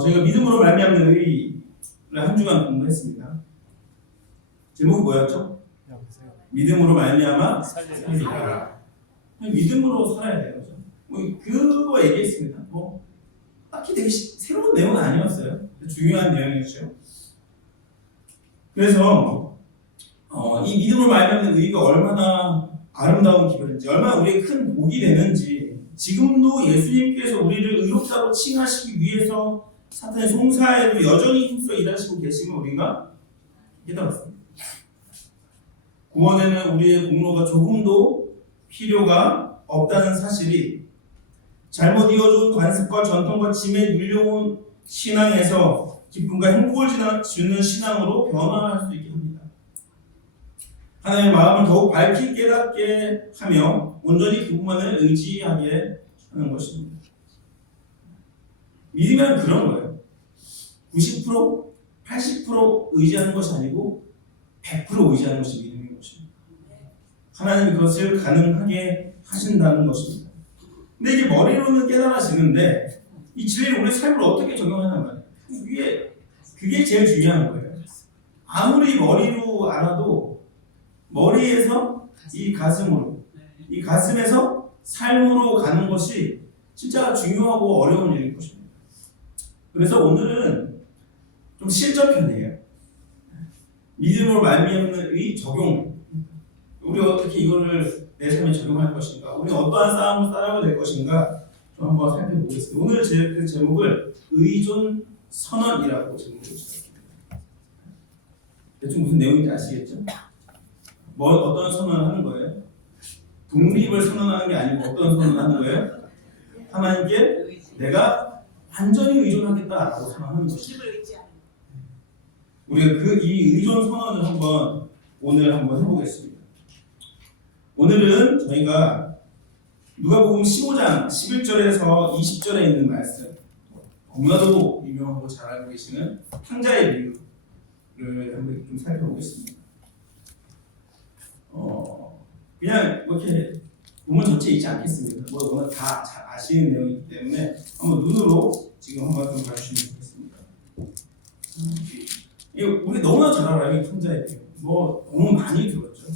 저희가 믿음으로 말미암는 의를 한 주간 공부했습니다. 제목이 뭐였죠? 믿음으로 말미암아 살리라. 믿음으로 살아야 돼요. 그거 얘기했습니다. 딱히 되게 새로운 내용은 아니었어요. 중요한 내용이었죠. 그래서 이 믿음으로 말미암는 의가 얼마나 아름다운 기별인지, 얼마나 우리의 큰 복이 되는지, 지금도 예수님께서 우리를 의롭다고 칭하시기 위해서 사탄의 송사에도 여전히 힘써 일하시고 계심을 우리가 깨달았습니다. 구원에는 우리의 공로가 조금도 필요가 없다는 사실이 잘못 이어준 관습과 전통과 짐에 밀려온 신앙에서 기쁨과 행복을 주는 신앙으로 변화할 수 있게 합니다. 하나님의 마음을 더욱 밝히 깨닫게 하며 온전히 그분만을 의지하게 하는 것입니다. 믿으면 그런 거예요. 90%, 80% 의지하는 것이 아니고 100% 의지하는 것이 믿음인 것입니다. 하나님이 그것을 가능하게 하신다는 것입니다. 근데 이게 머리로는 깨달아지는데 이 진리를 우리 삶을 어떻게 적용하냐 말이에요. 그게 제일 중요한 거예요. 아무리 머리로 알아도 머리에서 이 가슴으로, 이 가슴에서 삶으로 가는 것이 진짜 중요하고 어려운 일일 것입니다. 그래서 오늘은 좀 실전편이에요. 믿음으로 말미암는 이 적용. 우리 어떻게 이거를 내 삶에 적용할 것인가? 우리는 어떠한 싸움을 싸워야 될 것인가? 좀 한번 살펴보겠습니다. 오늘 제 제목을 의존 선언이라고 제목을 지었습니다. 대충 무슨 내용인지 아시겠죠? 어떤 선언을 하는 거예요? 독립을 선언하는 게 아니고 어떤 선언을 하는 거예요? 하나님께 내가 완전히 의존하겠다라고 선언하는 것입니다. 우리가 이 의존 선언을 오늘 한번 해보겠습니다. 오늘은 저희가 누가복음 15장 11절에서 20절에 있는 말씀, 너무나도 유명하고 잘 알고 계시는 탕자의 비유를 한번 좀 살펴보겠습니다. 그냥 이렇게 본문 전체 읽지 않겠습니다. 워낙 다 잘 아시는 내용이기 때문에 한번 눈으로 지금 한번 좀 봐주시면 좋겠습니다. 우리 너무나 잘 알아요, 이 탕자의 비유. 너무 많이 들었죠.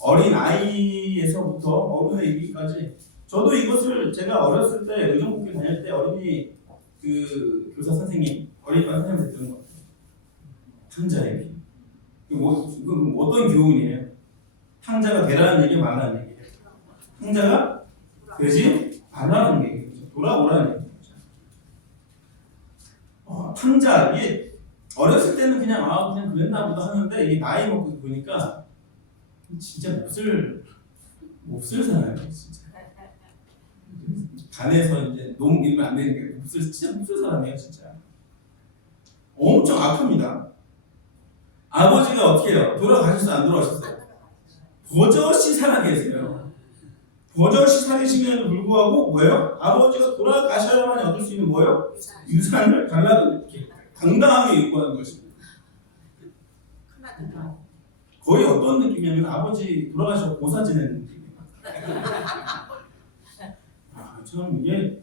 어린 아이에서부터 어른에 이르기까지. 저도 이것을 제가 어렸을 때 의정복교 다닐 때 어린이 그 교사 선생님, 어린이반 선생님한테 들은 것 같아요. 탕자의 비유. 이거 어떤 교훈이에요? 탕자가 되라는 얘기, 말라는 얘기예요. 탕자가 되지 말라는 얘기죠. 돌아오라는 얘기죠. 탕자, 이게 어렸을 때는 그냥 그랬나 보다 하는데 이 나이 먹고 보니까 진짜 몹쓸 사람이에요, 진짜. 간에서 이제 농이면 안 되는 게 진짜 몹쓸 사람이에요, 진짜. 엄청 악합니다. 아버지가 어떻게 해요? 돌아가셨어요, 안 돌아가셨어요? 버젓이 살아계세요. 버젓이 살아계심에도 불구하고 뭐예요? 아버지가 돌아가셔야만 얻을 수 있는 뭐예요? 유산을 달라고 이렇게 당당하게 요구하는 것입니다. 거의 어떤 느낌이냐면 아버지 돌아가셔서 고사 지내는 느낌이에요. 참 이게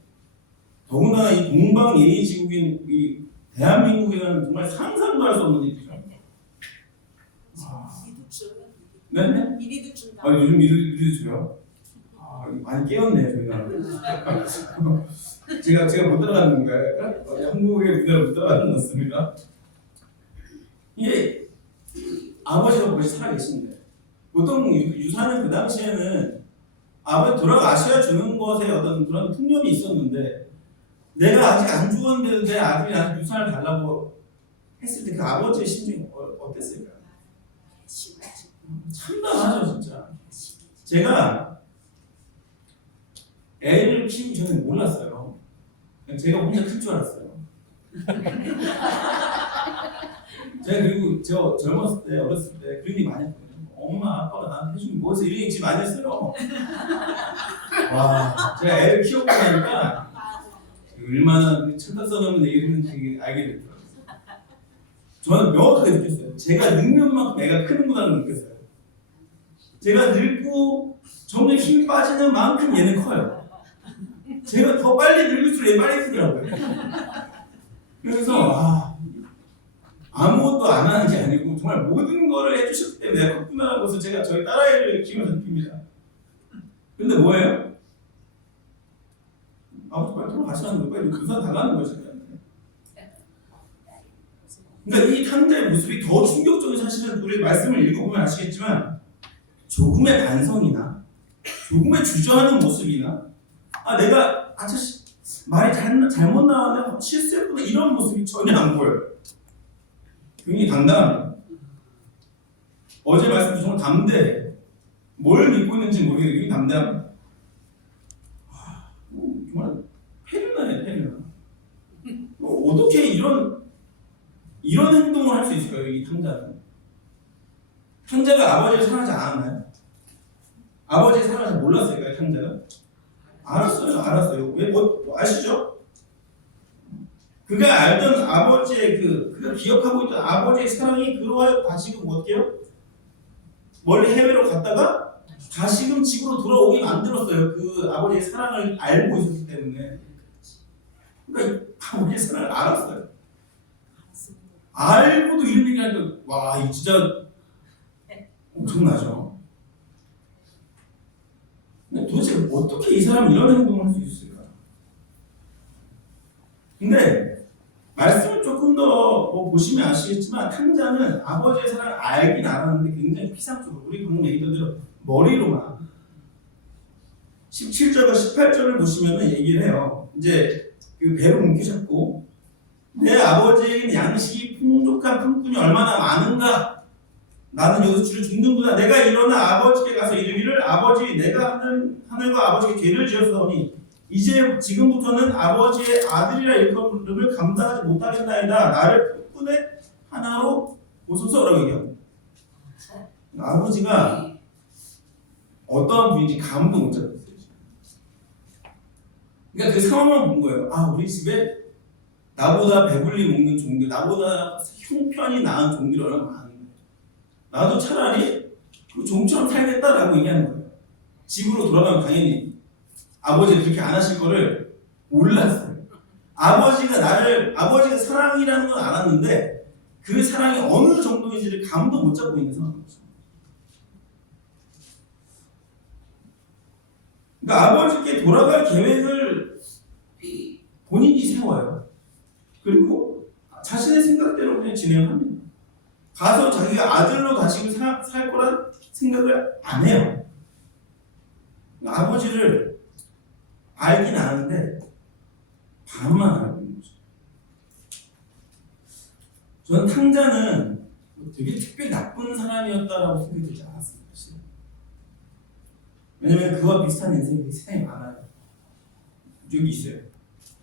더군다나 이 동방예의지국인 이 대한민국에는 정말 상상도 할 수 없는 일이죠. 네? 미리도 준다. 요즘 미리도 줘요. 많이 깨웠네요, 저희가. 제가 못 따라가는 건가요? 한국의 문화를 못 따라가는 것 같습니다. 이게 아버지가 벌써 살아계신데 보통 유산은 그 당시에는 아버지 돌아가셔야 주는 것에 어떤 그런 통념이 있었는데 내가 아직 안 죽었는데도 내 아들이 나한테 유산을 달라고 했을 때 그 아버지의 심정이 어땠을까요? 참담하죠, 진짜. 제가 애를 키우기 전에 몰랐어요. 제가 혼자 클 줄 알았어요. 제가 그리고 제가 젊었을 때, 어렸을 때 그런 얘기 많이 했거든요. 엄마, 아빠가 나한테 해준 게 뭐였어? 이런 얘기 많이 했어요. 와, 제가 애를 키우고 나니까 얼마나 철딱선 없는 얘기를 했는지 알게 됐더라고요. 저는 명확하게 느꼈어요. 제가 늙는 만큼 애가 크는구나를 느꼈어요. 제가 늙고 점점 힘이 빠지는 만큼 얘는 커요. 제가 더 빨리 늙을수록 얘 빨리 크더라고요. 그래서 아무것도 안 하는 게 아니고 정말 모든 거를 해주셨기 때문에 내가 컸구나라는 것을 제가 저희 딸아이를 키우면서 느낍니다. 근데 뭐예요? 아버지 빨리 돌아가시라는 거예요. 빨리 의사 달라는 거예요. 그러니까 이 탕자의 모습이 더 충격적인 사실은 우리 말씀을 읽어보면 아시겠지만 조금의 반성이나 조금의 주저하는 모습이나 내가 말이 잘못 나왔네 실수했구나 이런 모습이 전혀 안 보여요. 굉장히 당당합니다. 어제 말씀도 정말 담대해. 뭘 믿고 있는지 모르겠는데 굉장히 담대합니다. 정말 페르나네 페르나. 어떻게 이런 행동을 할 수 있을까요? 이 탕자는. 탕자가 아버지를 사랑하지 않았나요? 아버지의 사랑을 잘 몰랐을까요? 탕자가? 알았어요. 왜? 아시죠? 그가 알던 아버지의 그가 기억하고 있던 아버지의 사랑이 그로 하여 다시금 어때요? 멀리 해외로 갔다가 다시금 집으로 돌아오게 만들었어요. 그 아버지의 사랑을 알고 있었기 때문에. 그러니까 아버지의 사랑을 알았어요. 알고도 이런 얘기하니까 와, 이 진짜 엄청나죠. 근데 도대체 어떻게 이 사람이 이런 행동을 할 수 있을까? 근데 말씀을 조금 더 보시면 아시겠지만 탕자는 아버지의 사랑을 알긴 알았는데 굉장히 피상적으로 우리 방금 얘기했던 대로 머리로만 17절과 18절을 보시면 얘기를 해요. 이제 그 배로 움켜잡고 내 아버지에게는 양식이 풍족한 품꾼이 얼마나 많은가. 나는 여기서 주를 죽는구나. 내가 일어나 아버지께 가서 이르기를 아버지 내가 하늘과 아버지께 죄를 지었사오니 이제 지금부터는 아버지의 아들이라 일컬음을 감당하지 못하겠나이다. 나를 품꾼의 하나로 보소서라고 얘기합니다. 아버지가 어떠한 분인지 감도 못 잡았어요. 그러니까 그 상황만 본 거예요. 우리 집에 나보다 배불리 먹는 종들, 나보다 형편이 나은 종들이 얼마나 많은데 나도 차라리 그 종처럼 살겠다라고 얘기하는 거예요. 집으로 돌아가면 당연히 아버지가 그렇게 안 하실 거를 몰랐어요. 아버지가 사랑이라는 건 알았는데 그 사랑이 어느 정도인지를 감도 못 잡고 있는 상황이었어요. 그러니까 아버지께 돌아갈 계획을 본인이 세워요. 그리고 자신의 생각대로 그냥 진행합니다. 가서 자기가 아들로 다시 살 거란 생각을 안 해요. 아버지를 알긴 아는데 반만 알고 있는 거죠. 저는 탕자는 되게 특별히 나쁜 사람이었다라고 생각이 들지 않았습니다. 왜냐면 그와 비슷한 인생이 세상에 많아요. 여기 있어요.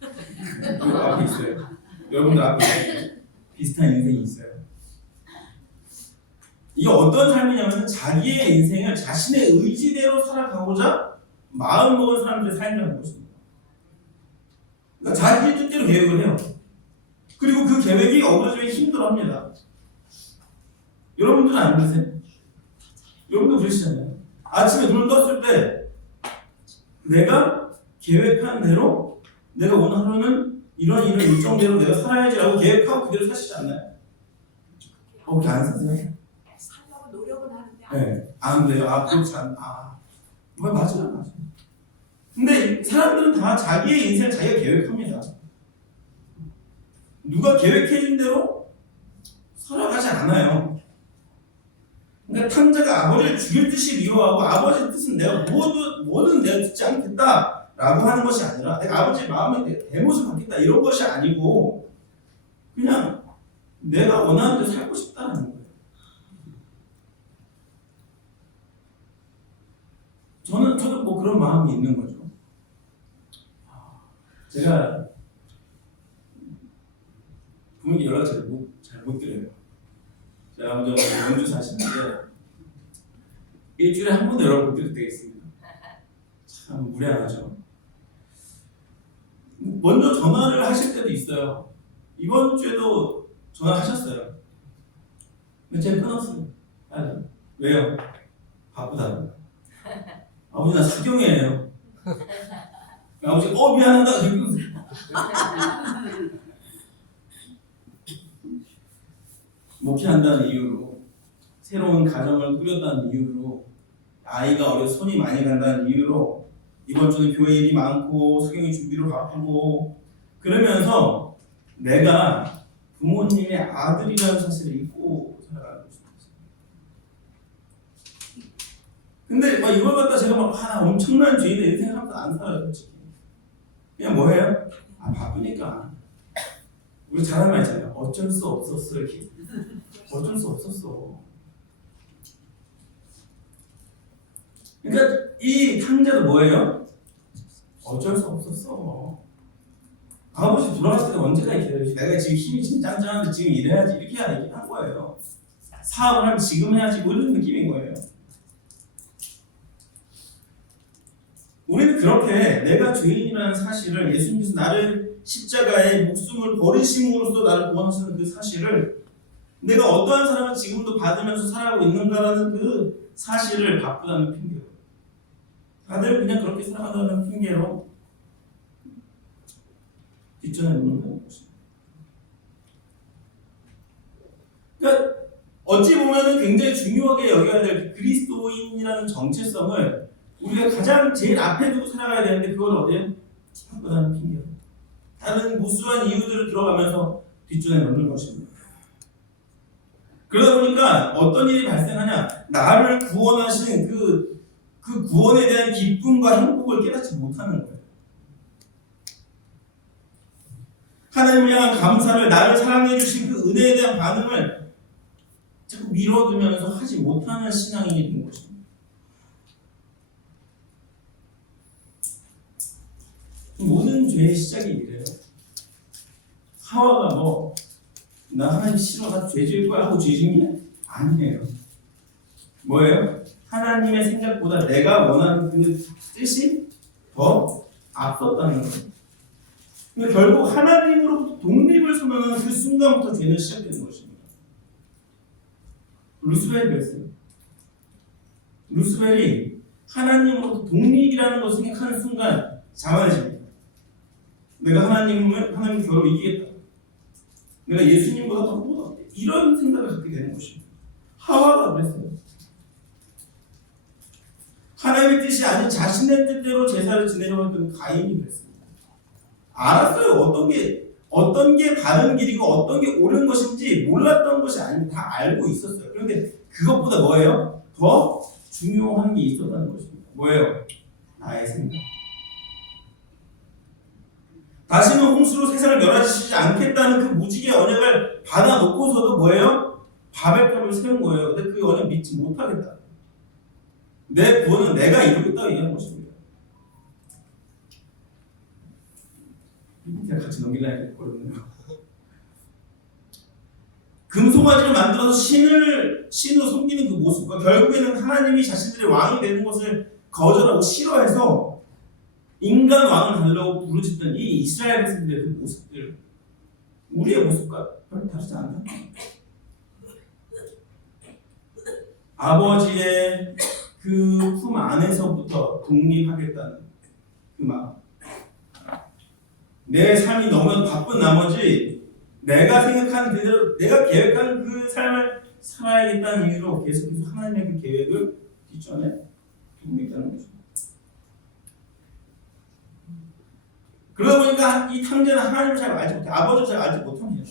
여기 앞에 있어요. 여러분들 앞에 있어요. 비슷한 인생이 있어요. 이게 어떤 삶이냐면 자기의 인생을 자신의 의지대로 살아가고자 마음먹은 사람들의 삶이라는 것입니다. 그러니까 자기 뜻대로 계획을 해요. 그리고 그 계획이 어그러지면 힘들어합니다. 여러분들은 안 그러세요? 여러분도 그러시잖아요. 아침에 눈을 떴을 때 내가 계획한 대로 내가 오늘 하루는 이런 일정대로 내가 살아야지라고 계획하고 그대로 사시지 않나요? 그렇게 안 사세요? 살려고 노력은 하는데 네, 안 돼요. 그렇지 않아. 맞아요. 근데 사람들은 다 자기의 인생 자기가 계획합니다. 누가 계획해준 대로 살아가지 않아요. 그러니까 탕자가 아버지를 죽일 듯이 미워하고 아버지의 뜻은 내가 뭐든 내가 듣지 않겠다라고 하는 것이 아니라 내가 아버지의 마음에 대못을 받겠다 이런 것이 아니고 그냥 내가 원하는 대로 살고 싶다는 거예요. 저도 뭐 그런 마음이 있는 거죠. 제가 부모님 연락 잘 못 드려요. 제가 먼저 연주 사시는데 일주일에 한 번도 연락 못 드릴 때가 있습니다. 참 무례하죠. 먼저 전화를 하실 때도 있어요. 이번 주에도 전화하셨어요. 근데 제가 끊었어요. 왜요? 바쁘다고. 아버지 나 사경이에요. 아버지 미안하다. 목회한다는 이유로, 새로운 가정을 꾸렸다는 이유로, 아이가 어려서 손이 많이 간다는 이유로 이번 주는 교회 일이 많고 성경의 준비로 바쁘고 그러면서 내가 부모님의 아들이라는 사실을 잊고 살아가는 것입니다. 근데 막 이걸 갖다 제가 나 엄청난 죄인데 이렇게 생각하면서 안 살아요, 솔직히. 그냥 뭐예요? 바쁘니까. 우리 잘하는 말 있잖아요. 어쩔 수 없었어, 이렇게. 어쩔 수 없었어. 그러니까 이 탕자도 뭐예요? 어쩔 수 없었어. 아버지 돌아갔을 때 언제까지 기다려야지? 내가 지금 힘이 진짜 짱짱한데 지금 일해야지. 이렇게 한 거예요. 사업을 하면 지금 해야지. 뭐 이런 느낌인 거예요. 우리는 그렇게 내가 죄인이라는 사실을, 예수님께서 나를 십자가에 목숨을 버리심으로써 나를 구원하시는 그 사실을, 내가 어떠한 사람을 지금도 받으면서 살아가고 있는가라는 그 사실을 바꾸다는 핑계로, 다들 그냥 그렇게 살아간다는 핑계로 뒷전에 놓는다는 것입니다. 그러니까 어찌 보면 굉장히 중요하게 여겨야 될 그리스도인이라는 정체성을 우리가 가장 제일 앞에 두고 살아가야 되는데, 그걸 어디에? 바꾸다는 핑계로, 다른 무수한 이유들을 들어가면서 뒷전에 놓는 것입니다. 그러다 보니까 어떤 일이 발생하냐? 나를 구원하신 그 구원에 대한 기쁨과 행복을 깨닫지 못하는 거예요. 하나님을 향한 감사를, 나를 사랑해 주신 그 은혜에 대한 반응을 자꾸 미뤄두면서 하지 못하는 신앙인이 된 것입니다. 모든 죄의 시작이 이래요. 하와가 나 하나님 싫어, 나 죄 지을 거야 하고 죄 지은 게 아니에요. 뭐예요? 하나님의 생각보다 내가 원하는 그 뜻이 더 앞섰다는 거예요. 그러니까 결국 하나님으로부터 독립을 선언하는 그 순간부터 죄는 시작되는 것입니다. 루스벨이 그랬어요. 루스벨이 하나님으로부터 독립이라는 것을 생각하는 순간 자만해집니다. 내가 하나님 겨우 이기겠다. 내가 예수님보다 더 못하다. 이런 생각을 갖게 되는 것입니다. 하와가 그랬어요. 하나님의 뜻이 아닌 자신의 뜻대로 제사를 지내려고 했던 가인이 그랬습니다. 알았어요. 어떤 게 바른 길이고 어떤 게 옳은 것인지 몰랐던 것이 아니고 다 알고 있었어요. 그런데 그것보다 뭐예요? 더 중요한 게 있었다는 것입니다. 뭐예요? 나의 생각. 다시는 홍수로 세상을 멸하시지 않겠다는 그 무지개 언약을 받아놓고서도 뭐예요? 바벨탑을 세운 거예요. 근데 그 언약 믿지 못하겠다. 내 구원은 내가 이루겠다고 얘기하는 것입니다. 그냥 같이 넘기려야 되거든요. 금송아지를 만들어서 신으로 섬기는 그 모습과 결국에는 하나님이 자신들의 왕이 되는 것을 거절하고 싫어해서 인간 왕을 달라고 부르짖던 이 이스라엘 백성들의 그 모습들, 우리의 모습과 별로 다르지 않나? 아버지의 그 품 안에서부터 독립하겠다는 그 마음. 내 삶이 너무 바쁜 나머지 내가 생각한 그대로, 내가 계획한 그 삶을 살아야겠다는 이유로 계속해서 하나님의 그 계획을 뒷전에 두고 있다는 거죠. 그러다 보니까 이 탕자는 하나님을 잘 알지 못해. 아버지를 잘 알지 못합니다.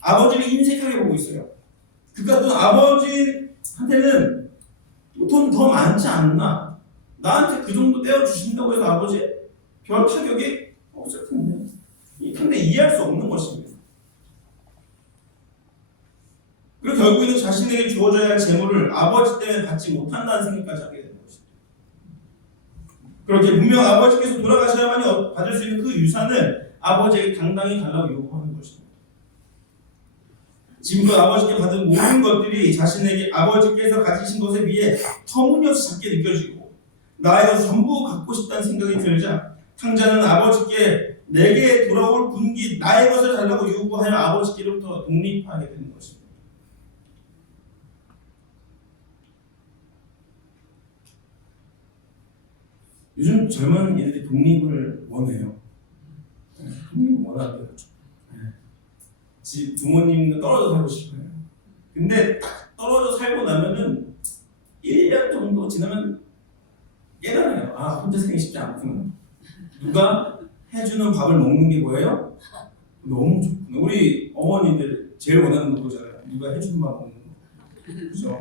아버지를 인색하게 보고 있어요. 그러니까 또 아버지한테는 돈 더 많지 않나? 나한테 그 정도 떼어주신다고 해서 아버지 별 타격이 없을 텐데. 이 탕자 이해할 수 없는 것입니다. 그리고 결국에는 자신에게 주어져야 할 재물을 아버지 때문에 받지 못한다는 생각까지 하게 되는 것입니다. 그렇게 분명 아버지께서 돌아가셔야만이 받을 수 있는 그 유산을 아버지에게 당당히 달라고 요구하는 것입니다. 지금도 아버지께 받은 모든 것들이 자신에게 아버지께서 가지신 것에 비해 터무니없이 작게 느껴지고 나의 것 전부 갖고 싶다는 생각이 들자 탕자는 아버지께 내게 돌아올 분기 나의 것을 달라고 요구하여 아버지께로부터 독립하게 되는 것입니다. 요즘 젊은 애들이 독립을 원해요. 독립을 원하더라고요. 집 부모님과 떨어져 살고 싶어요. 근데 딱 떨어져 살고 나면은 1년 정도 지나면 깨달아요. 아, 혼자 살기 쉽지 않구나. 누가 해주는 밥을 먹는 게 뭐예요? 너무 좋구나. 우리 어머니들 제일 원하는 거 그거잖아요. 누가 해주는 밥 먹는 거. 그죠?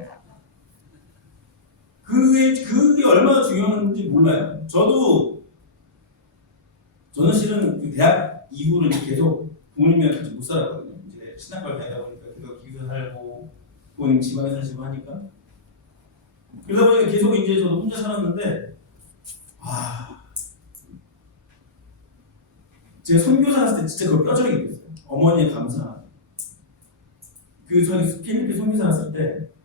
그게 얼마나 중요한지 몰라요. 저는 실은 그 대학 이후로 계속 부모님이랑 같이 못 살았거든요. 이제 신학과를 다니다 보니까 그거 기숙사 살고 부모님 집안에 사시고 하니까 그러다 보니까 계속 이제 저도 혼자 살았는데 제가 선교사 했을 때 진짜 그걸 뼈저리게 됐어요. 어머니의 감사. 저희 필리핀 선교사 했을 때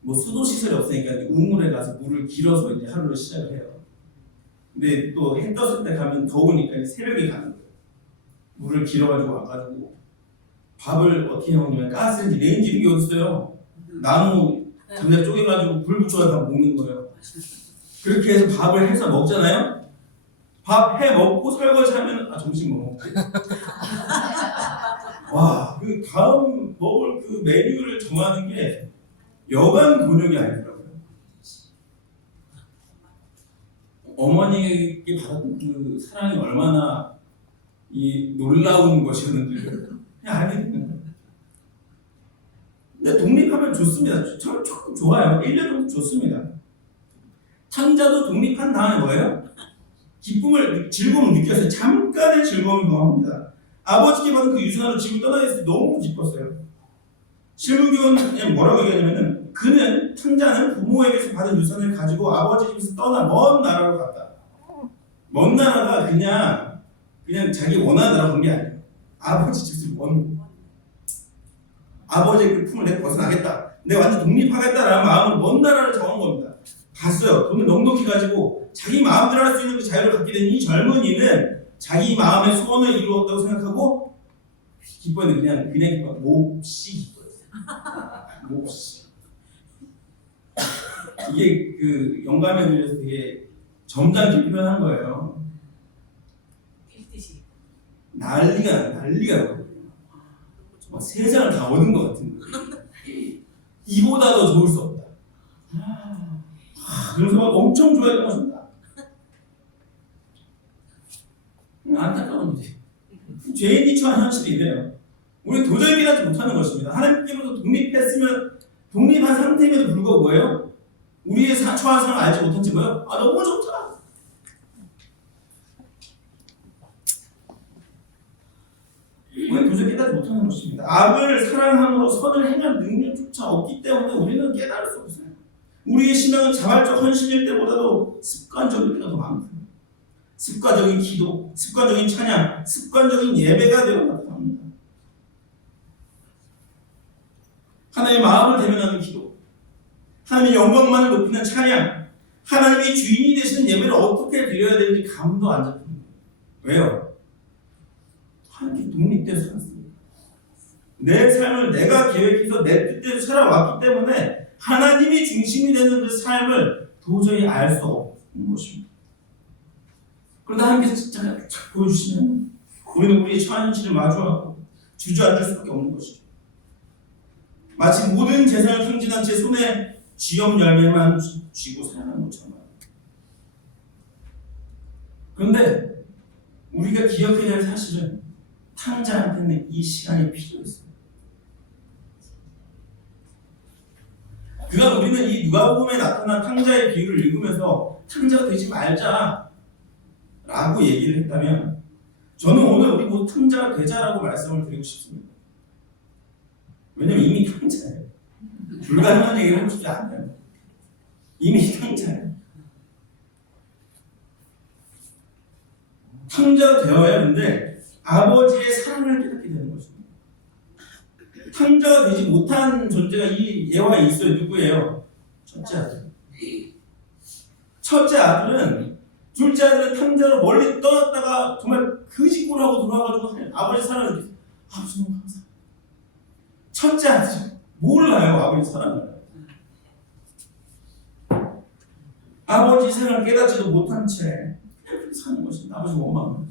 뭐 수도 시설이 없으니까 우물에 가서 물을 길어서 이제 하루를 시작을 해요. 근데 또 해 떴을 때 가면 더우니까 이제 새벽에 가는 거예요. 물을 길어가지고 와가지고 밥을 어떻게 먹냐면 가스레인지 레인지 이런 게 어딨어요. 나무 담배 쪼개가지고 불 붙여서 먹는 거예요. 그렇게 해서 밥을 해서 먹잖아요. 밥 해 먹고 설거지하면 점심 뭐 먹지? 와, 그 다음 먹을 그 메뉴를 정하는 게 여간 곤욕이 아니더라고요. 어머니에게 받았던 그 사랑이 얼마나 이 놀라운 것이었는지를 그냥 알게 되는 거예요. 근데 독립하면 좋습니다. 저는 조금 좋아요. 1년 정도 좋습니다. 탕자도 독립한 다음에 뭐예요? 즐거움을 느꼈어요. 잠깐의 즐거움을 경험합니다. 아버지께 받은 그 유산으로 집을 떠나게 했을 때 너무 기뻤어요. 실무교는 뭐라고 얘기하냐면은 그는 탕자는 부모에게서 받은 유산을 가지고 아버지 집에서 떠나 먼 나라로 갔다. 먼 나라가 그냥 자기 원하는 나라로 간 게 아니에요. 아버지 집에서 아버지의 그 품을 내가 벗어나겠다. 내가 완전 독립하겠다라는 마음으로 먼 나라를 정한 겁니다. 갔어요. 돈을 넉넉히 가지고 자기 마음대로 할 수 있는 그 자유를 갖게 된 이 젊은이는 자기 마음의 소원을 이루었다고 생각하고 기뻐했는데 그냥 기뻐. 몹시 기뻐했어요. 몹시. 이게 그 영감에 들려서 되게 점잖게 표현한 거예요. 난리가 나요. 막 세상을 다 얻은 것 같은 거예요. 이보다 더 좋을 수 없다. 그래서 막 엄청 좋아했던 것입니다. 안타까운 일이에요. 죄인이 처한 현실이 이래요. 우리 도저히 깨닫지 못하는 것입니다. 하나님께로부터 독립한 상태임에도 불구하고 뭐예요? 우리의 처한 상황을 알지 못한 채 뭐예요? 너무 좋다. 우리는 도저히 깨닫지 못하는 것입니다. 악을 사랑함으로 선을 행할 능력조차 없기 때문에 우리는 깨달을 수 없어요. 우리의 신앙은 자발적 헌신일 때보다도 습관적일 때가 더 많고요. 습관적인 기도, 습관적인 찬양, 습관적인 예배가 되어 나타납니다. 하나님의 마음을 대면하는 기도, 하나님의 영광만을 높이는 찬양, 하나님이 주인이 되시는 예배를 어떻게 드려야 되는지 감도 안 잡힙니다. 왜요? 하나님께 독립돼서 살았습니다. 내 삶을 내가 계획해서 내 뜻대로 살아왔기 때문에 하나님이 중심이 되는 그 삶을 도저히 알 수 없는 것입니다. 그러다 하나님께서 쫙 보여주시면 우리는 우리의 처한 현실을 마주하고 주저앉을 수밖에 없는 것이죠. 마치 모든 재산을 탕진한 채 손에 쥐엄 열매만 쥐고 살아가는 것처럼. 그런데 우리가 기억해야 할 사실은 탕자한테는 이 시간이 필요했어요. 그가 우리는 이 누가복음에 나타난 탕자의 비유를 읽으면서 탕자가 되지 말자 라고 얘기를 했다면 저는 오늘 우리 모두 탕자가 되자라고 말씀을 드리고 싶습니다. 왜냐면 이미 탕자예요. 불가능한 얘기를 하고 싶지 않아요. 이미 탕자예요. 탕자가 되어야 하는데 아버지의 사랑을 깨닫게 되는 것입니다. 탕자가 되지 못한 존재가 이 예화에 있어요. 누구예요? 첫째 아들. 첫째 아들은 둘째 아들은 탕자로 멀리 떠났다가 정말 그 짓을 하고 돌아와가지고 아버지 사랑을 느꼈어요. 아버지 너무 감사해요. 첫째 아들은 몰라요. 아버지 사랑을. 아버지 사랑을 깨닫지도 못한 채 그렇게 사는 것입니다. 아버지 원망합니다.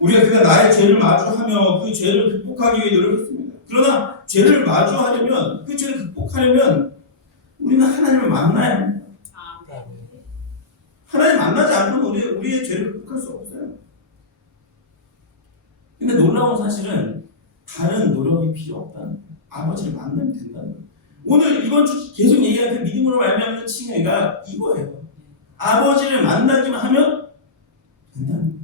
우리가 그가 나의 죄를 마주하며 그 죄를 극복하기 위해 노력했습니다. 그러나 죄를 마주하려면 그 죄를 극복하려면 우리는 하나님을 만나야 합니다. 하나님 만나지 않고는 우리의 죄를 극복할 수 없어요. 근데 놀라운 사실은 다른 노력이 필요 없다는 거예요. 아버지를 만나면 된다는 거예요. 오늘 이번 주 계속 얘기한 그 믿음으로 말미암는 칭의가 이거예요. 아버지를 만나기만 하면 된다는 거예요.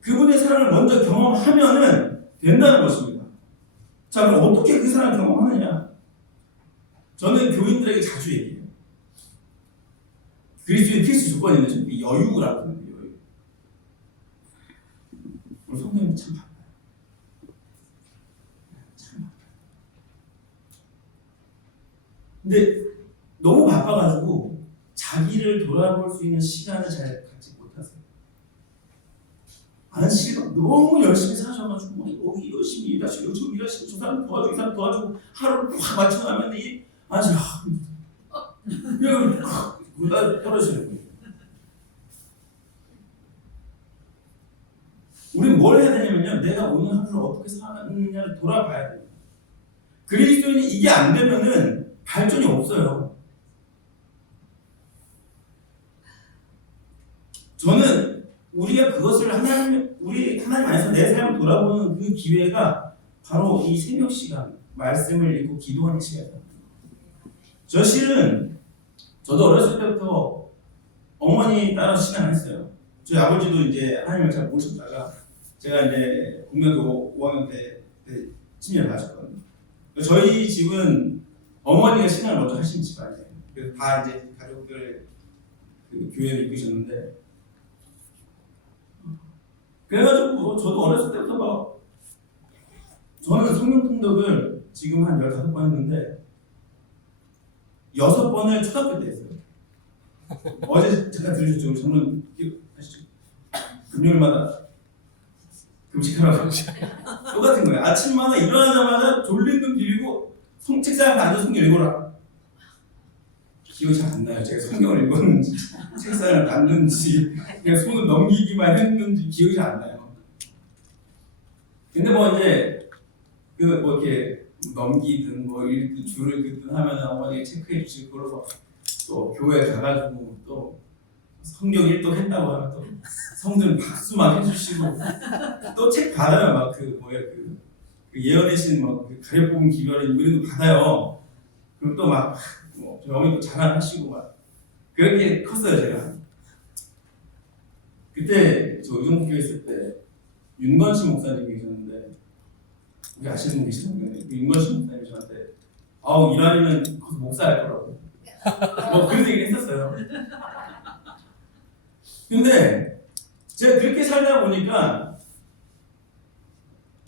그분의 사랑을 먼저 경험하면은 된다는 것입니다. 자, 그럼 어떻게 그 사랑을 경험하느냐? 저는 교인들에게 자주 얘기해요. 그리스도의 필수 조건이 있는 여유라고 하는데, 여유. 우리 성도님들 참 바빠요. 참 바빠요. 근데 너무 바빠가지고 자기를 돌아볼 수 있는 시간을 잘 갖지 못하세요. 아저씨가 너무 열심히 사셔가지고 여기 열심히 일하시고 요즘 일하시고 저 사람 도와주고 이 사람 도와주고 하루를 확 맞춰 나면 이 아저씨 그냥 그러다 떨어지는 거예요. 우리는 뭘 해야 되냐면요, 내가 오늘 하루를 어떻게 살았느냐를 돌아봐야 돼요. 그리스도인이 이게 안 되면은 발전이 없어요. 저는 우리가 그것을 우리 하나님 안에서 내 삶을 돌아보는 그 기회가 바로 이 새벽 시간, 말씀을 읽고 기도하는 시간이에요. 저 실은 저도 어렸을 때부터 어머니 따라 시간 했어요. 저희 아버지도 이제 하나님을 잘 모르셨다가 제가 이제 국민학교 5학년 때 침례를 받았거든요. 저희 집은 어머니가 신앙을 먼저 하신 집안이에요. 그래서 다 이제 가족들 그 교회를 이끄셨는데, 그래가지고 저도 어렸을 때부터 막 저는 성경 통독을 지금 한 15번 했는데 6번을 초등학교 때 했어요. 어제 잠깐 들으셨죠? 저는 아시죠? 금요일마다 금식하라고 똑같은 거예요. 아침마다 일어나자마자 졸린 눈 비비고 책상 앞에 앉아서 성경 읽어라. 기억이 잘 안 나요. 제가 성경을 읽었는지 책상을 봤는지 그냥 손을 넘기기만 했는지 기억이 잘 안 나요. 근데 뭐 이제 그 뭐 이렇게 넘기든 뭐 읽든 줄을 긋든 하면 어머니가 체크해 주시고, 그러고 또 교회 가가지고 또 성경 일독 했다고 하면 또 성도님 박수 막 해주시고, 또 책 받아요. 막 그 뭐야 그 예언해신 뭐그 가려 뽑은 기별인 이런 거 받아요. 그럼 또 막 뭐 어머니도 자랑하시고 막 그렇게 컸어요 제가. 그때 저 의정부교회 있을 때 윤건식 목사님이 계셨는데, 우리 아시는 분 계시던데 윤건식 목사님이 저한테 이란이는 거기서 목사할 거라고 뭐 그런 얘기를 했었어요. 근데 제가 그렇게 살다 보니까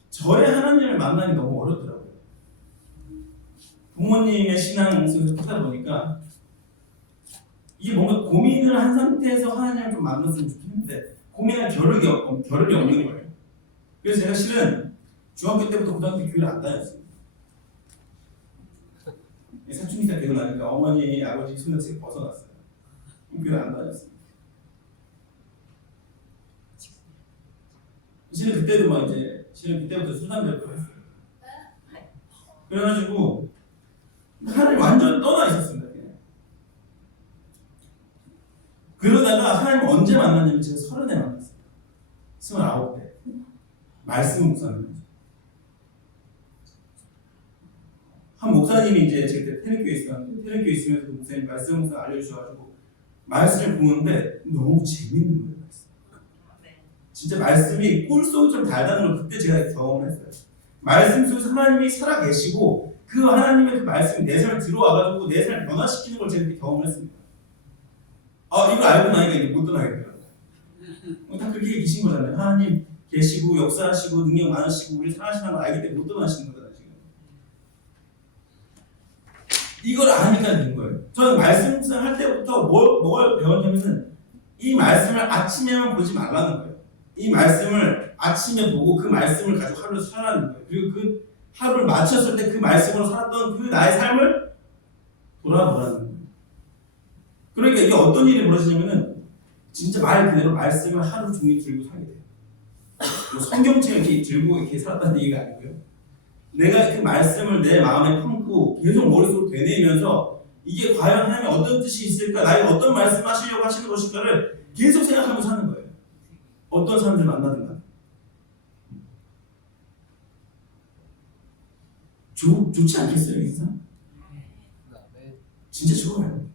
저의 하나님을 만나기 너무 어렵더라고요. 부모님의 신앙 속에서 크다 보니까 이게 뭔가 고민을 한 상태에서 하나님을 좀 만났으면 좋겠는데 고민할 겨를이 없는 거예요. 그래서 제가 실은 중학교 때부터 고등학교 교회를 안 다녔어요. 사춘기 때 되고 나니까 어머니, 아버지 손에서 벗어났어요. 교회를 안 다녔어요. 실은 그때부터 술 담배를 피웠어요. 그래가지고 하나님 완전 떠나 있었습니다. 그냥. 그러다가 하나님 언제 만났냐면 제가 30에 만났어요. 29대. 말씀 목사님. 한 목사님이 이제 제가 태릉교회 있었는데, 태릉교회 있으면서 목사님 말씀 목사 알려주셔가지고 말씀을 보는데 너무 재밌는 거예요. 진짜 말씀이 꿀송이처럼 달다는 걸 그때 제가 경험을 했어요. 말씀 속에서 하나님이 살아계시고 그 하나님의 그 말씀이 내 삶에 들어와가지고 내 삶을 변화시키는 걸 제가 그때 경험을 했습니다. 이거 알고 나니까 이제 못 떠나겠더라고요. 다 그렇게 계신 거잖아요. 하나님 계시고 역사하시고 능력 많으시고 우리 사랑하시는 걸 알기 때문에 못 떠나시는 거잖아요. 지금. 이걸 아니까 된 거예요. 저는 말씀 할 때부터 뭘 배웠냐면은 이 말씀을 아침에만 보지 말라는 거예요. 이 말씀을 아침에 보고 그 말씀을 가지고 하루를 살아가는 거예요. 그리고 그 하루를 마쳤을 때 그 말씀으로 살았던 그 나의 삶을 돌아보라는 거예요. 그러니까 이게 어떤 일이 벌어지냐면은 진짜 말 그대로 말씀을 하루 종일 들고 살게 돼요. 뭐 성경책을 이렇게 들고 이렇게 살았다는 얘기가 아니고요. 내가 그 말씀을 내 마음에 품고 계속 머릿속으로 되뇌면서 이게 과연 하나님의 어떤 뜻이 있을까, 나에게 어떤 말씀 하시려고 하시는 것일까를 계속 생각하면서 사는 거예요. 어떤 사람들 만나든가. 좋지 않겠어요, 인상? 진짜 좋아요.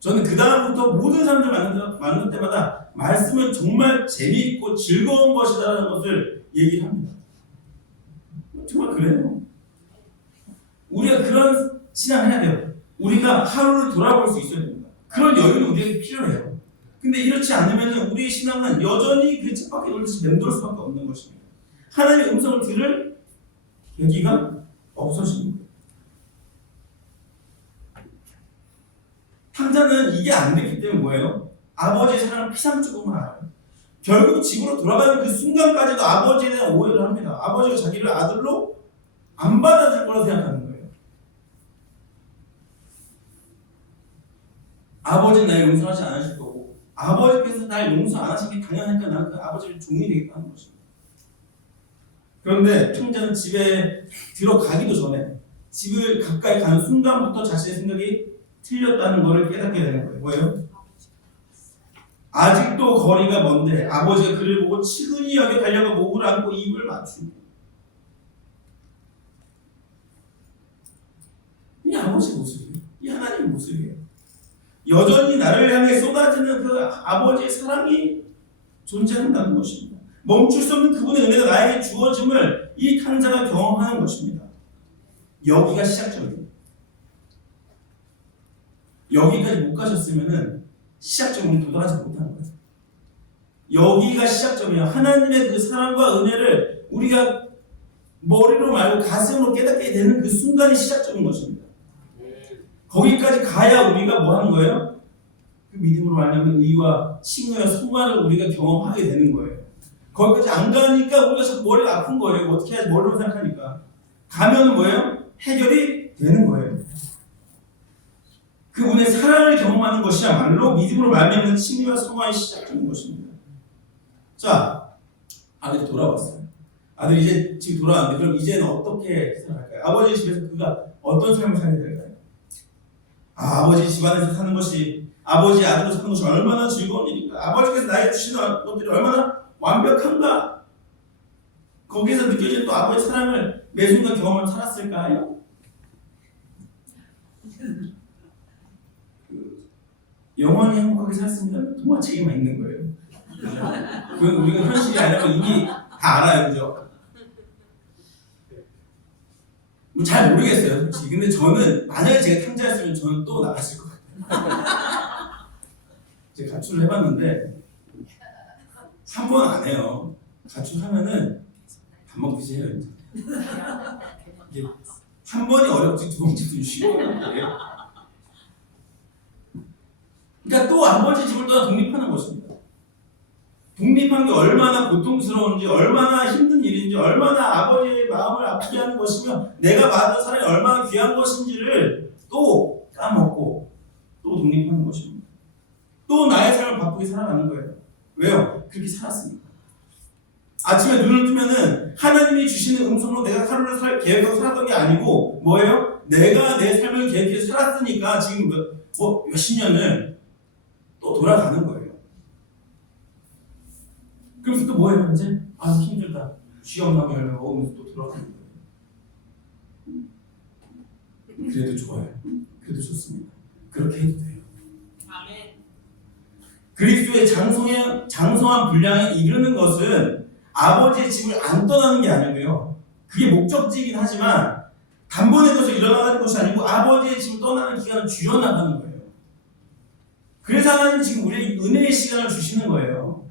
저는 그 다음부터 모든 사람들 만날 때마다 말씀은 정말 재미있고 즐거운 것이라는 것을 얘기를 합니다. 정말 그래요. 우리가 그런 신앙을 해야 돼요. 우리가 하루를 돌아볼 수 있어야 됩니다. 그런 여유는 우리에게 필요해요. 근데 이렇지 않으면 우리의 신앙은 여전히 그 쳇바퀴 돌듯이 맴돌 수밖에 없는 것입니다. 하나님의 음성을 들을 계기가 없어지는 거예요. 탕자는 이게 안 됐기 때문에 뭐예요? 아버지의 사랑을 피상적으로만 알아요. 결국 집으로 돌아가는 그 순간까지도 아버지에 대한 오해를 합니다. 아버지가 자기를 아들로 안 받아줄 거라고 생각하는 거예요. 아버지는 나를 용서하지 않으실 거고, 아버지께서 나를 용서 안 하신 게 당연하니까 나는 그 아버지의 종이 되겠다는 것입니다. 그런데 탕자는 집에 들어가기도 전에, 집을 가까이 가는 순간부터 자신의 생각이 틀렸다는 것을 깨닫게 되는 거예요. 뭐예요? 아직도 거리가 먼데 아버지가 그를 보고 치근히 여겨 달려가 목을 안고 입을 맞추고, 이 아버지 모습이에요. 이 하나님 모습이에요. 여전히 나를 향해 쏟아지는 그 아버지의 사랑이 존재한다는 것입니다. 멈출 수 없는 그분의 은혜가 나에게 주어짐을 이 탕자가 경험하는 것입니다. 여기가 시작점이에요. 여기까지 못 가셨으면은 시작점으로 도달하지 못하는 거예요. 여기가 시작점이에요. 하나님의 그 사랑과 은혜를 우리가 머리로 말고 가슴으로 깨닫게 되는 그 순간이 시작점인 것입니다. 거기까지 가야 우리가 뭐 하는 거예요? 그 믿음으로 말하면 의와 칭의와 성화를 우리가 경험하게 되는 거예요. 거기까지 안 가니까 우리가 자꾸 머리가 아픈 거예요. 어떻게 해야지 머리로 생각하니까. 가면은 뭐예요? 해결이 되는 거예요. 그분의 사랑을 경험하는 것이야말로 믿음으로 말미암는 칭의와 성화의 시작점인 것입니다. 자, 아들이 돌아왔어요. 아들이 이제 집에 돌아왔는데 그럼 이제는 어떻게 살아갈까요? 아버지 집에서 그가 어떤 삶을 살아야 될까요? 아버지 집안에서 사는 것이, 아버지 아들로 사는 것이 얼마나 즐거운 일인가? 아버지께서 나에게 주시는 것들이 얼마나 완벽한가? 거기에서 느껴지는 또 아버지의 사랑을 매 순간 경험을 살았을까요? 영원히 행복하게 살았습니다. 동화책에만 있는 거예요. 그건 우리가 현실이 아니라 이미 다 알아요, 그죠? 뭐 잘 모르겠어요, 솔직히. 근데 저는 만약에 제가 탕자였으면 저는 또 나갔을 것 같아요. 제가 가출을 해봤는데 한 번 안 해요. 가출하면은 밥 먹듯이 해요, 이제. 이게 한 번이 어렵지 두 번째도 좀 쉬워요. 그러니까 또 아버지 집을 떠나 독립하는 것입니다. 독립한 게 얼마나 고통스러운지, 얼마나 힘든 일인지, 얼마나 아버지의 마음을 아프게 하는 것이며 내가 받은 사랑이 얼마나 귀한 것인지를 또 까먹고 또 독립하는 것입니다. 또 나의 삶을 바쁘게 살아가는 거예요. 왜요? 그렇게 살았으니까. 아침에 눈을 뜨면은 하나님이 주시는 음성으로 내가 하루를 계획하고 살았던 게 아니고 뭐예요? 내가 내 삶을 계획해서 살았으니까 지금 몇십 년을 또 돌아가는 거예요. 그래서 또 뭐예요? 이제 힘들다. 쥐엄나무 열매 먹으면서 또 돌아가는 거예요. 그래도 좋아요. 그래도 좋습니다. 그렇게 해도 돼요. 아멘. 그리스도의 장성한 분량에 이르는 것은 아버지의 집을 안 떠나는 게 아니고요. 그게 목적지이긴 하지만 단번에 것을 일어나는 것이 아니고 아버지의 집을 떠나는 기간을 줄여나가는 거예요. 그래서 하나님은 지금 우리에게 은혜의 시간을 주시는 거예요.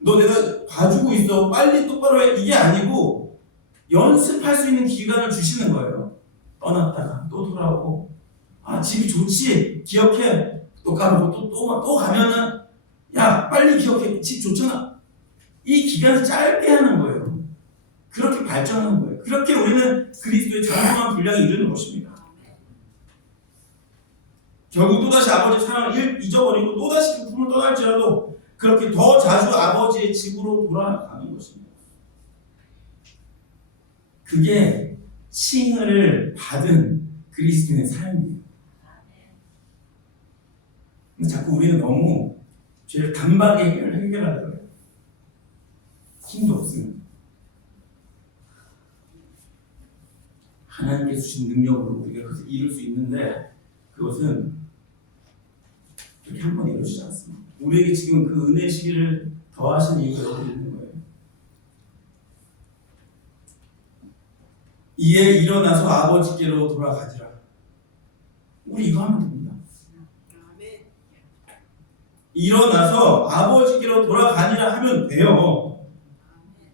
너 내가 봐주고 있어. 빨리 똑바로 해. 이게 아니고 연습할 수 있는 기간을 주시는 거예요. 떠났다가 또 돌아오고 집이 좋지? 기억해. 또 가면 또 가면은 야 빨리 기억해. 집 좋잖아. 이 기간을 짧게 하는 거예요. 그렇게 발전하는 거예요. 그렇게 우리는 그리스도의 장성한 분량에 이르는 것입니다. 결국 또다시 아버지의 사랑을 잊어버리고 또다시 그 품을 떠날지라도 그렇게 더 자주 아버지의 아버지의 집으로 돌아가는 것입니다. 그게 칭의를 받은 그리스도인의 삶이에요. 근데 자꾸 우리는 너무 죄를 단박에 해결하려고 해요. 힘도 없습니다. 하나님께서 주신 능력으로 우리가 그것을 이룰 수 있는데 그것은 그렇게 한 번 이루어지지 않습니다. 우리에게 지금 그 은혜의 시기를 더하신 이유가 여기 있는 거예요. 이에 일어나서 아버지께로 돌아가지라. 우리 이거 하면 됩니다. 일어나서 아버지께로 돌아가니라 하면 돼요.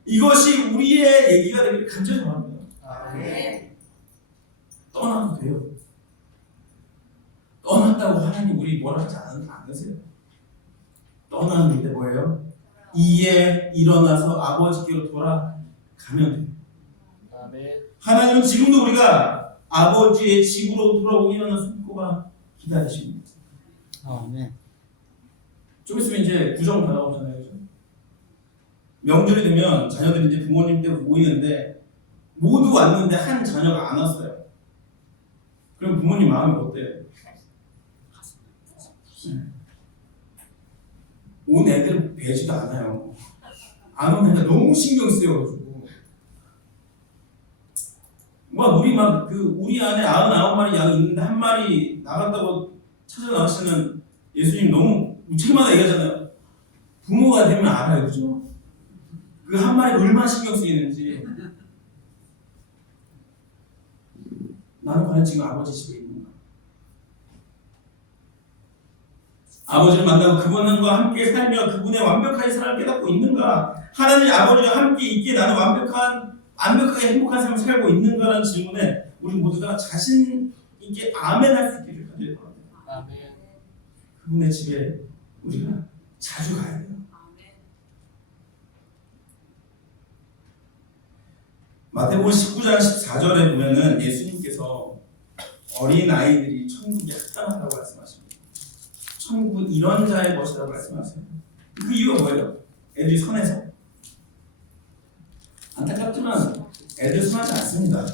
이것이 우리의 얘기가 되길 간절히 바랍니다. 떠나도 돼요. 떠났다고 하나님 우리 뭐라 하지 않으세요. 떠나는데 뭐예요? 이에 일어나서 아버지께로 돌아가면 돼요. 하나님은 지금도 우리가 아버지의 집으로 돌아오기 위한 손꼽아 기다리십니다. 아멘. 좀 있으면 이제 구정 다가오잖아요. 그죠? 명절이 되면 자녀들이 이제 부모님 댁 모이는데 모두 왔는데 한 자녀가 안 왔어요. 그럼 부모님 마음이 어때요? 온 애들 배지도 않아요. 안 오는 애가 너무 신경 쓰여가지고 우리 안에 99마리 양이 있는데 한 마리 나갔다고 찾아 나가시는 예수님 너무 무책임하다 얘기하잖아요. 부모가 되면 알아요, 그죠? 그 한 마리 얼마나 신경 쓰이는지. 나는 과연 지금 아버지 집에 있는가? 아버지를 만나고 그분과 함께 살며 그분의 완벽한 사랑을 깨닫고 있는가? 하나님 아버지와 함께 있기에 나는 완벽하게 행복한 삶을 살고 있는가라는 질문에 우리 모두가 자신 있게 아멘할 수 있기를 간절히 바랍니다. 아멘. 그분의 집에 우리가 자주 가야 돼요. 마태복음 19장 14절에 보면은 예수님께서 어린 아이들이 천국에 합당하다고 말씀하십니다. 천국은 이런 자의 것이라고 말씀하세요. 그 이유가 뭐예요? 애들이 선해서? 안타깝지만 애들 선하지 않습니다.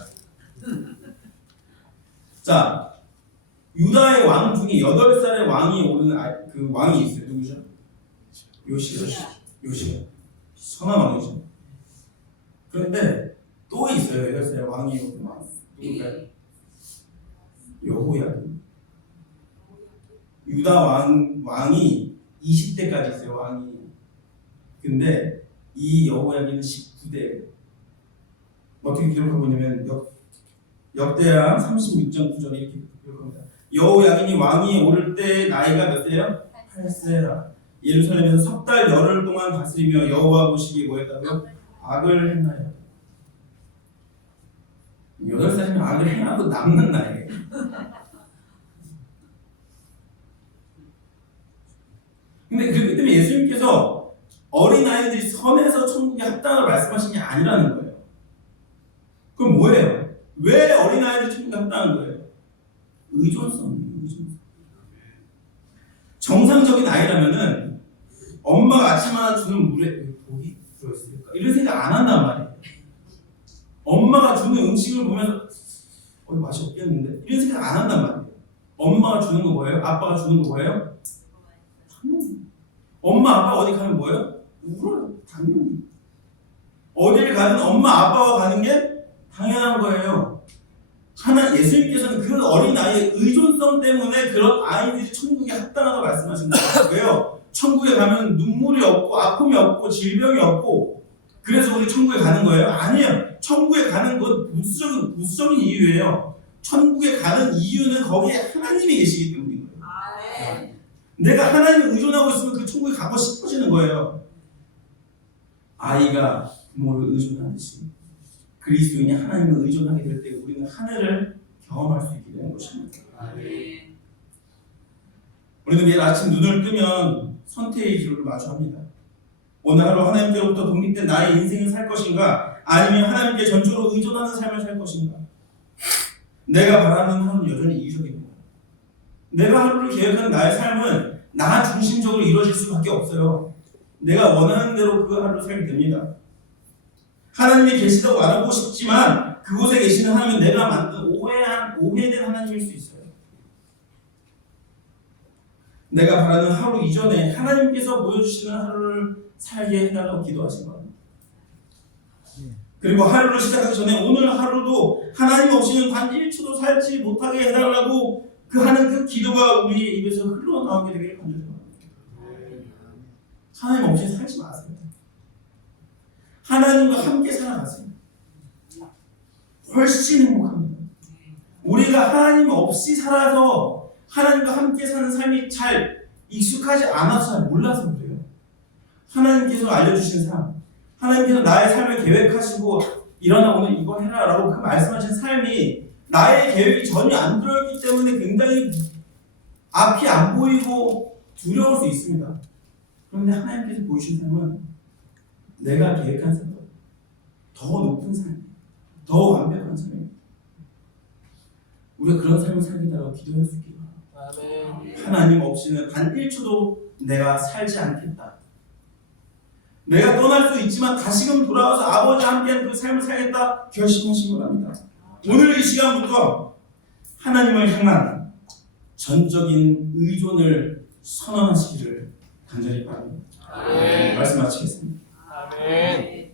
자, 유다의 왕 중에 8살의 왕이 오른 그 왕이 있어요. 누구죠? 요시야. 선한 왕이죠. 그런데 또 있어요. 8살의 왕이 오른 왕. 누굴까요? 여호야김. 유다 왕이 20대까지 있어요. 왕이. 근데 이 여호야김은 19대. 어떻게 기록하고 있냐면 역대하 36.9절에 이렇게 기록합니다. 여호야김이 왕위에 오를 때 나이가 몇 세요? 8세라. 예루살렘에서 석 달 열흘 동안 다스리며 여호와 보시기에 뭐했다고요? 악을 행하여. 8살이면 악을 행하고 남는 나이에요. 근데 그 때문에 예수님께서 어린아이들이 선에서 천국에 합당을 말씀하신 게 아니라는 거예요. 그럼 뭐예요? 왜 어린아이들이 천국에 합당한 거예요? 의존성이에요. 정상적인 아이라면은 엄마가 아침 하나 주는 물에 독이 들어있을까? 이런 생각 안 한단 말이에요. 엄마가 주는 음식을 보면서 맛이 없겠는데? 이런 생각 안 한단 말이에요. 엄마가 주는 거 뭐예요? 아빠가 주는 거 뭐예요? 당연히. 엄마 아빠 어디 가면 뭐예요? 울어요. 당연히. 어디를 가든 엄마 아빠와 가는 게 당연한 거예요. 예수님께서는 그 어린아이의 의존성 때문에 그런 아이들이 천국에 합당하다고 말씀하신 거예요. 왜요? 천국에 가면 눈물이 없고 아픔이 없고 질병이 없고 그래서 우리 천국에 가는 거예요? 아니에요. 천국에 가는 건 부수적인 이유예요. 천국에 가는 이유는 거기에 하나님이 계시기 때문인 거예요. 내가 하나님을 의존하고 있으면 그 천국에 가고 싶어지는 거예요. 아이가 부모를 의존하듯이 그리스도인이 하나님을 의존하게 될 때 우리는 하늘을 경험할 수 있게 되는 것입니다. 우리는 매일 아침 눈을 뜨면 선택의 기로를 마주합니다. 오늘 하루 하나님께로부터 독립된 나의 인생을 살 것인가 아니면 하나님께 전적으로 의존하는 삶을 살 것인가. 내가 바라는 하루는 여전히 이기적입니다. 내가 하루를 계획하는 나의 삶은 나 중심적으로 이루어질 수밖에 없어요. 내가 원하는 대로 그 하루를 살게 됩니다. 하나님이 계시다고 알아보고 싶지만 그곳에 계시는 하나님은 내가 만든 오해된 하나님일 수 있어요. 내가 바라는 하루 이전에 하나님께서 보여주시는 하루를 살게 해달라고 기도하신 겁니다. 그리고 하루를 시작하기 전에 오늘 하루도 하나님 없이는 단 1초도 살지 못하게 해달라고 하는 그 기도가 우리의 입에서 흘러나오게 되길 간절합니다. 하나님 없이 살지 마세요. 하나님과 함께 살아가세요. 훨씬 행복합니다. 우리가 하나님 없이 살아서 하나님과 함께 사는 삶이 잘 익숙하지 않아서 잘 몰라서 그래요. 하나님께서 알려주신 삶, 하나님께서 나의 삶을 계획하시고 일어나 오늘 이걸 해라 라고 그 말씀하신 삶이 나의 계획이 전혀 안 들어있기 때문에 굉장히 앞이 안 보이고 두려울 수 있습니다. 그런데 하나님께서 보여주신 삶은 내가 계획한 삶보다 더 높은 삶, 더 완벽한 삶입니다. 우리가 그런 삶을 살게 달라고 기도할 수 있기를 바랍니다. 하나님 없이는 단 1초도 내가 살지 않겠다. 내가 떠날 수 있지만 다시금 돌아와서 아버지와 함께하는 그 삶을 살겠다 결심하신 거랍니다. 오늘 이 시간부터 하나님을 향한 전적인 의존을 선언하시기를 간절히 바랍니다. 말씀 마치겠습니다. 아멘.